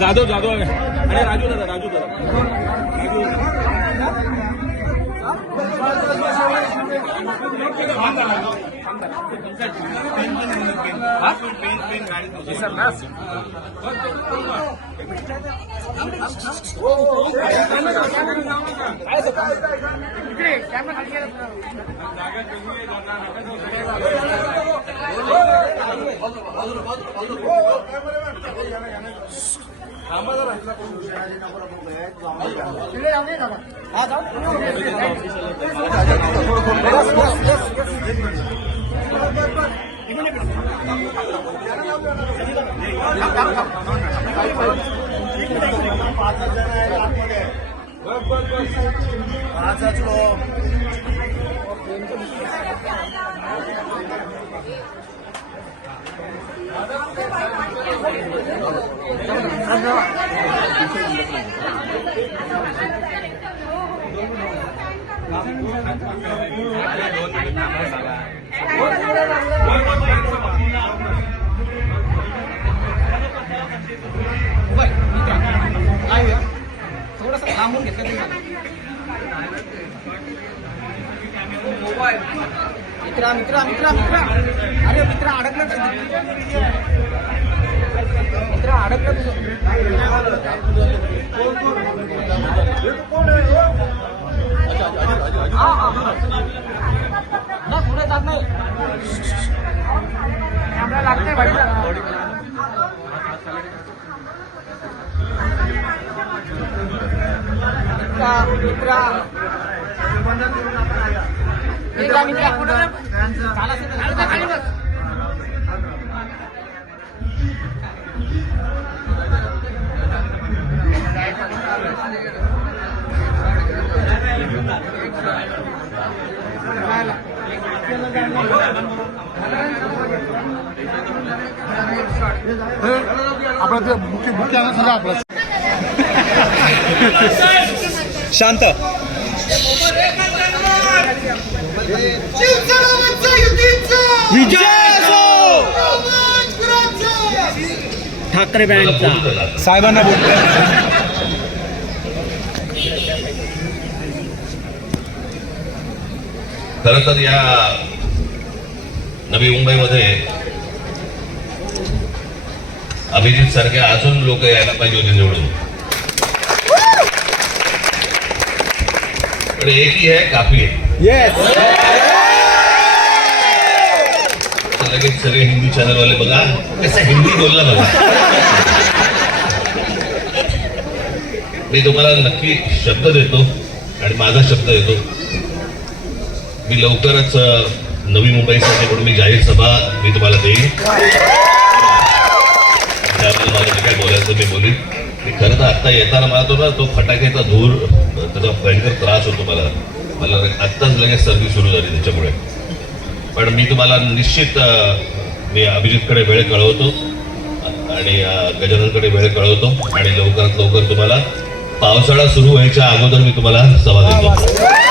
जाधव जाधव आणि राजू दादा राजू दादा थोडंसं थांबून घेतलं मित्रा मित्रा मित्रा मित्रा अरे मित्रा अडकलं मित्रा अडकलं ना पुढे जात नाही कॅमेरा लागते भाई मित्रा आपला मुख्य मुख्य आपला शांत ठाकरे बँडचा साहेबांना बोल. खरं तर या नवी मुंबईमध्ये अभिजित सारखे अजून लोक यायला पाहिजे होते निवडून, पण एकही आहे काफी आहे. लगेच सगळे हिंदी चॅनल वाले बघा कसं हिंदी बोलला बघा. मी तुम्हाला नक्की शब्द देतो आणि माझा शब्द देतो, मी लवकरच नवी मुंबईसाठी म्हणून मी जाहीर सभा मी तुम्हाला देईन. त्यामुळे मला जे काय बोलायचं मी बोलीन. मी खरं तर आत्ता येताना मला तो फटाक्याचा धूर त्याचा भयंकर त्रास होतो मला आत्ताच लगेच सर्दी सुरू झाली त्याच्यामुळे. पण मी तुम्हाला निश्चित मी अभिजितकडे वेळ कळवतो आणि गजाननकडे वेळ कळवतो आणि लवकरात लवकर तुम्हाला पावसाळा सुरू व्हायच्या अगोदर मी तुम्हाला सभा देतो.